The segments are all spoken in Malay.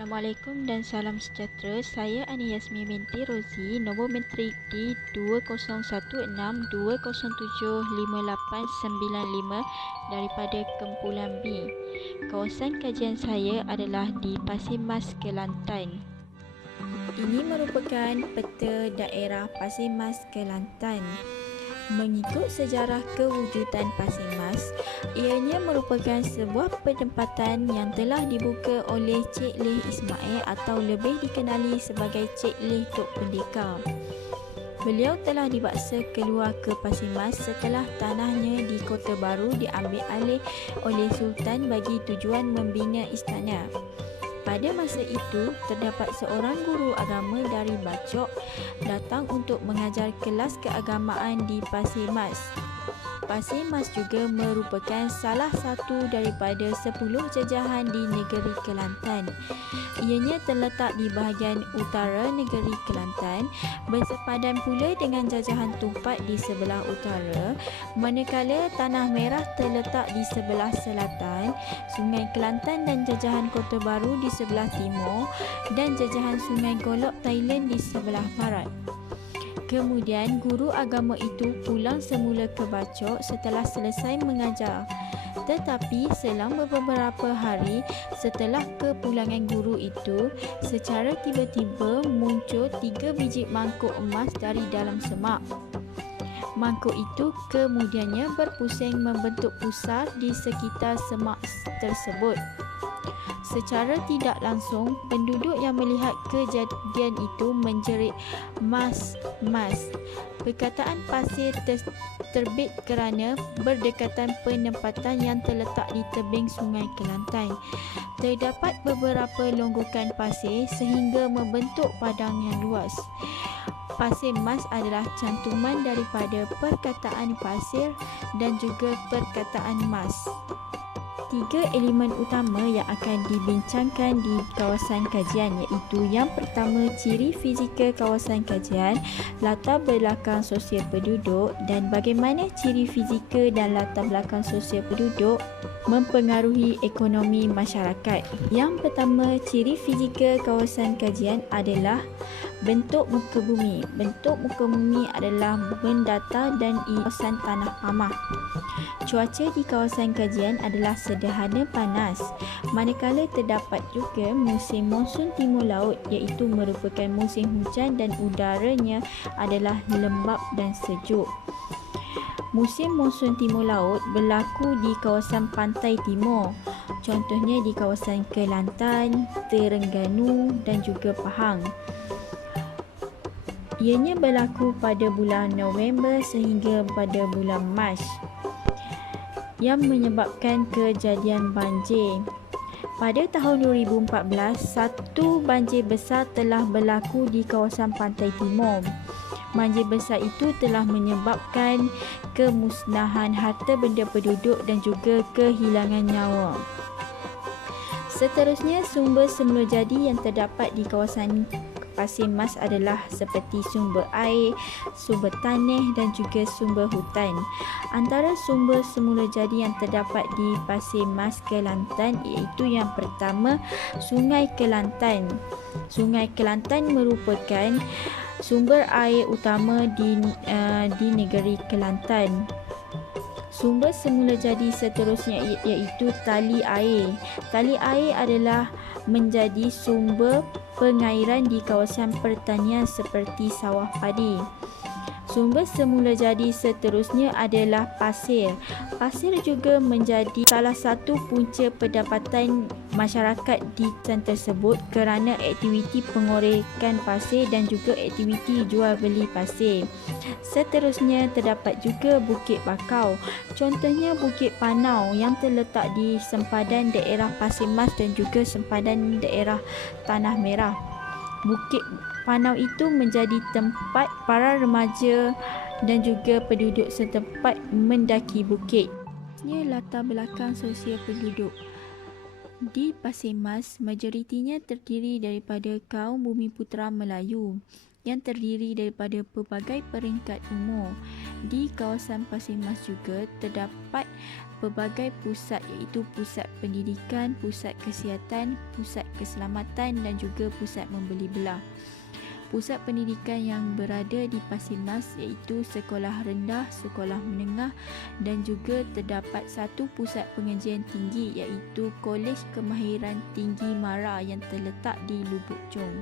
Assalamualaikum dan salam sejahtera. Saya Ani Yasmin binti Rozi, nombor metrik D 201620755895 daripada Kumpulan B. Kawasan kajian saya adalah di Pasir Mas, Kelantan. Ini merupakan peta daerah Pasir Mas, Kelantan. Mengikut sejarah kewujudan Pasir Mas, ianya merupakan sebuah penempatan yang telah dibuka oleh Cik Leh Ismail atau lebih dikenali sebagai Cik Leh Tok Pendekar. Beliau telah dipaksa keluar ke Pasir Mas setelah tanahnya di Kota Baru diambil alih oleh Sultan bagi tujuan membina istana. Pada masa itu, terdapat seorang guru agama dari Bacok datang untuk mengajar kelas keagamaan di Pasir Mas. Pasir Mas juga merupakan salah satu daripada 10 jajahan di negeri Kelantan. Ianya terletak di bahagian utara negeri Kelantan, bersepadan pula dengan jajahan Tumpat di sebelah utara, manakala Tanah Merah terletak di sebelah selatan, Sungai Kelantan dan jajahan Kota Baru di sebelah timur, dan jajahan Sungai Golok Thailand di sebelah barat. Kemudian guru agama itu pulang semula ke Bacok setelah selesai mengajar. Tetapi selama beberapa hari setelah kepulangan guru itu, secara tiba-tiba muncul 3 biji mangkuk emas dari dalam semak. Mangkuk itu kemudiannya berpusing membentuk pusar di sekitar semak tersebut. Secara tidak langsung, penduduk yang melihat kejadian itu menjerit, "Mas, mas." Perkataan pasir terbit kerana berdekatan penempatan yang terletak di tebing Sungai Kelantan. Terdapat beberapa longgokan pasir sehingga membentuk padang yang luas. Pasir Mas adalah cantuman daripada perkataan pasir dan juga perkataan mas. 3 elemen utama yang akan dibincangkan di kawasan kajian iaitu yang pertama, ciri fizikal kawasan kajian, latar belakang sosial penduduk dan bagaimana ciri fizikal dan latar belakang sosial penduduk mempengaruhi ekonomi masyarakat. Yang pertama, ciri fizikal kawasan kajian adalah bentuk muka bumi. Bentuk muka bumi adalah mendatar dan kawasan tanah pamah. Cuaca di kawasan kajian adalah sederhana panas, manakala terdapat juga musim monsun timur laut iaitu merupakan musim hujan dan udaranya adalah lembap dan sejuk. Musim monsun timur laut berlaku di kawasan pantai timur, contohnya di kawasan Kelantan, Terengganu dan juga Pahang. Ianya berlaku pada bulan November sehingga pada bulan Mac yang menyebabkan kejadian banjir. Pada tahun 2014, satu banjir besar telah berlaku di kawasan pantai timur. Banjir besar itu telah menyebabkan kemusnahan harta benda penduduk dan juga kehilangan nyawa. Seterusnya, sumber semula jadi yang terdapat di kawasan Pasir Mas adalah seperti sumber air, sumber tanah dan juga sumber hutan. Antara sumber semula jadi yang terdapat di Pasir Mas, Kelantan iaitu yang pertama, Sungai Kelantan. Sungai Kelantan merupakan sumber air utama di negeri Kelantan. Sumber semula jadi seterusnya iaitu tali air. Tali air adalah menjadi sumber pengairan di kawasan pertanian seperti sawah padi. Sumber semula jadi seterusnya adalah pasir. Pasir juga menjadi salah satu punca pendapatan masyarakat di kawasan tersebut kerana aktiviti pengorekan pasir dan juga aktiviti jual beli pasir. Seterusnya terdapat juga Bukit Bakau. Contohnya Bukit Panau yang terletak di sempadan daerah Pasir Mas dan juga sempadan daerah Tanah Merah. Bukit Panau itu menjadi tempat para remaja dan juga penduduk setempat mendaki bukit. Latar belakang sosial penduduk di Pasir Mas, majoritinya terdiri daripada kaum Bumiputera Melayu. yang terdiri daripada pelbagai peringkat umur. Di kawasan Pasir Mas juga terdapat pelbagai pusat, iaitu pusat pendidikan, pusat kesihatan, pusat keselamatan dan juga pusat membeli belah. Pusat pendidikan yang berada di Pasir Mas iaitu sekolah rendah, sekolah menengah dan juga terdapat satu pusat pengajian tinggi iaitu Kolej Kemahiran Tinggi MARA yang terletak di Lubuk Chong.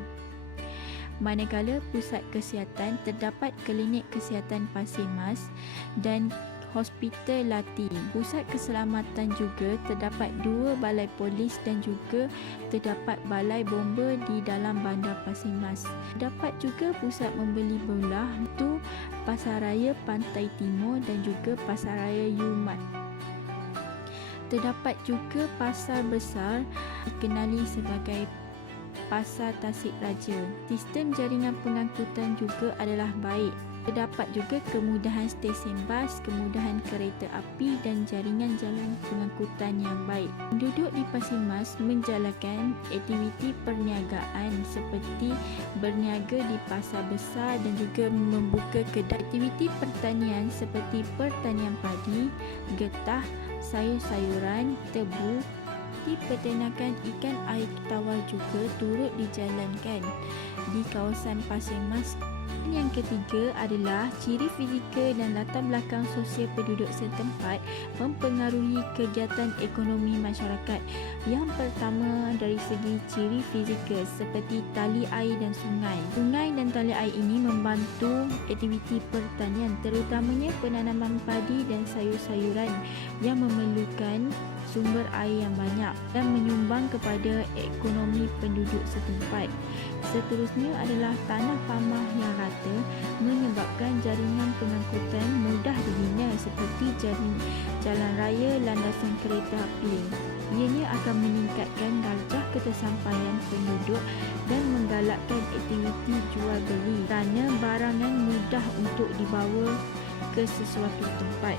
Manakala pusat kesihatan terdapat Klinik Kesihatan Pasir Mas dan Hospital Lati. Pusat keselamatan juga terdapat 2 balai polis dan juga terdapat balai bomba di dalam bandar Pasir Mas. Terdapat juga pusat membeli belah itu Pasaraya Pantai Timur dan juga Pasaraya Yumat. Terdapat juga pasar besar dikenali sebagai Pasar Tasik Raja. Sistem jaringan pengangkutan juga adalah baik. Terdapat juga kemudahan stesen bas, kemudahan kereta api dan jaringan jalan pengangkutan yang baik. Penduduk di Pasir Mas menjalankan aktiviti perniagaan seperti berniaga di pasar besar dan juga membuka kedai. Aktiviti pertanian seperti pertanian padi, getah, sayur-sayuran, tebu. Di peternakan ikan air tawar juga turut dijalankan di kawasan Pasir Mas. Yang ketiga adalah ciri fizikal dan latar belakang sosial penduduk setempat mempengaruhi kegiatan ekonomi masyarakat. Yang pertama dari segi ciri fizikal seperti tali air dan sungai. Sungai dan tali air ini membantu aktiviti pertanian terutamanya penanaman padi dan sayur-sayuran yang memerlukan sumber air yang banyak dan menyumbang kepada ekonomi penduduk setempat. Seterusnya adalah tanah pamah yang rata menyebabkan jaringan pengangkutan mudah dibina seperti jalan raya, landasan kereta api. Ianya akan meningkatkan darjah ketersampaian penduduk dan menggalakkan aktiviti jual beli kerana barangan mudah untuk dibawa ke sesuatu tempat.